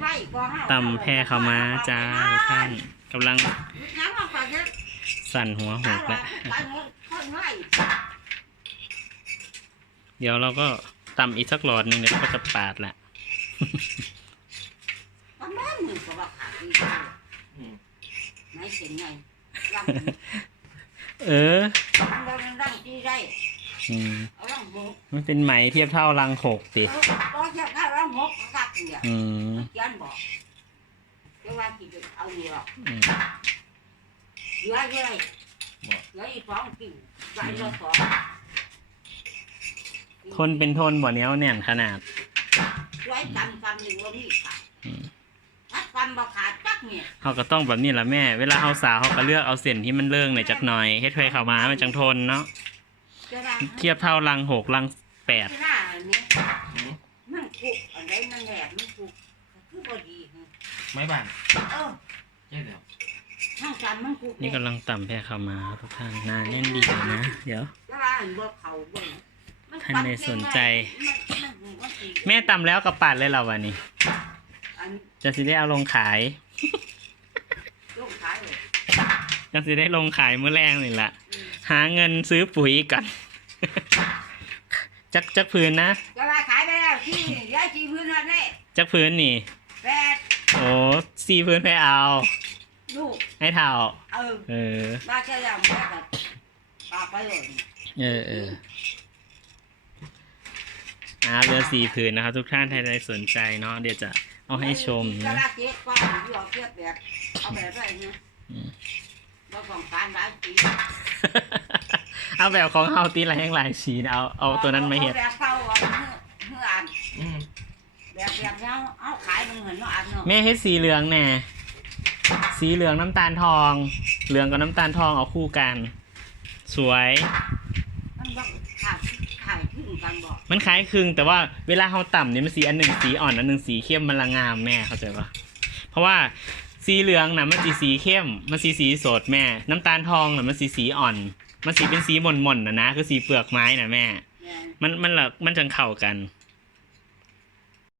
ไว้บ่เฮาตำแพรเข้ามาจ้าทุกท่านกำลังน้ำมันก็จะสั่นหัวหกแล้วไปหมดคนไว้เดี๋ยวเราก็ตำอีกสักหลอดหนึ่งเดี๋ยวก็จะปาดละประมาณหนึ่งก็ว่าขาดอีกอืมไหนเสียงไงรังเออรังรังที่ได้อืมเอารังหกมันเป็นไหมเทียบเท่ารังหกติเออก็จะได้รังหก กักเนี่ยอืมเขียนบอกจะว่าที่จะเอานี่หรอกอืมเหลือเยอะเหลืออีกสองกิ่งใจละสองคนเป็นทนบ่เนี้ยวแน่นขนาดไว้กำกำหนึ่งว่ามีขาดอืมถ้ากำบ่ขาดจักเนี่ยเขาก็ต้องแบบนี้แหละแม่ เวลาเขาสาวเขาก็เลือกเอาเส้นที่มันเลื่องหน่อยจักหน่อยเฮ็ดไฟเข้ามามันจังทนเนาะจะได้เทียบเท่ารังหกรังแปด จะได้อันนี้ อืม มันคุกอันใดมันแหลมมันคุกคือบ่ดีฮะไม้บานเออใช่แล้วทั้งกำมันคุกนี่กำลังต่ำแพรเข้ามาครับทุกท่านหนาแน่นดีเลยนะ เดี๋ยวจะว่าอันบ่เขาบ่มัท่านใดสนใจ มันมันมันสิแม่ต่ำแล้วกับปาดเลยเหราวันนี้ อันจะสิได้เอาลงขายลูกขายเลยจะสิได้ลงขายมื้อแรงนี่แหละอืมหาเงินซื้อปุ๋ยก่อน จักจักพื้นนะจะว่าขายไปแล้ว ที่ยายที่พื้นนั่นแหละจักพื้นนี่แปดโอ้สี่พื้นไปเอา ลูกให้เท่า เออเออมาแค่แล้วแม่ก็ปากไปเลยเออเอออ่าเรือสี่ผืนนะครับ ทุกท่านถ้าใครสนใจเนาะเดี๋ยวจะเอาให้ชมจะนะลาเจ๊กว่าอยู่เอาเทียบแบบเอาแบบไรนะอืมเราต้องการหลายปีเอาแบบของเฮาตีละแห้งหลายสีนะเอาเอาตัวนั้นมาเห็ดแบบเก่าเอาเมื่ออ่าน อืม แบบแบบเนี้ยเอาขายหนึ่งเห็นว่าอ่านเนาะแม่เฮ็ดสีเหลืองแน่สีเหลืองน้ำตาลทอง เหลืองกับน้ำตาลทองเอาคู่กัน สวย มันบอกขายขายขึ้นกันบอกมันคล้ายคลึงแต่ว่าเวลาเขาต่ำเนี่ยมันสีอันหนึ่งสีอ่อนอันหนึ่งสีเข้มมันละงามแม่เข้าใจปะเพราะว่าสีเหลืองนะมันสีสีเข้ม มันสีสีสดแม่ น้ำตาลทองนะมันสีสีอ่อน มันสีเป็นสีหม่นๆนะนะคือสีเปลือกไม้นะแม่ เนี่ยมันมันละมันจังเข้ากัน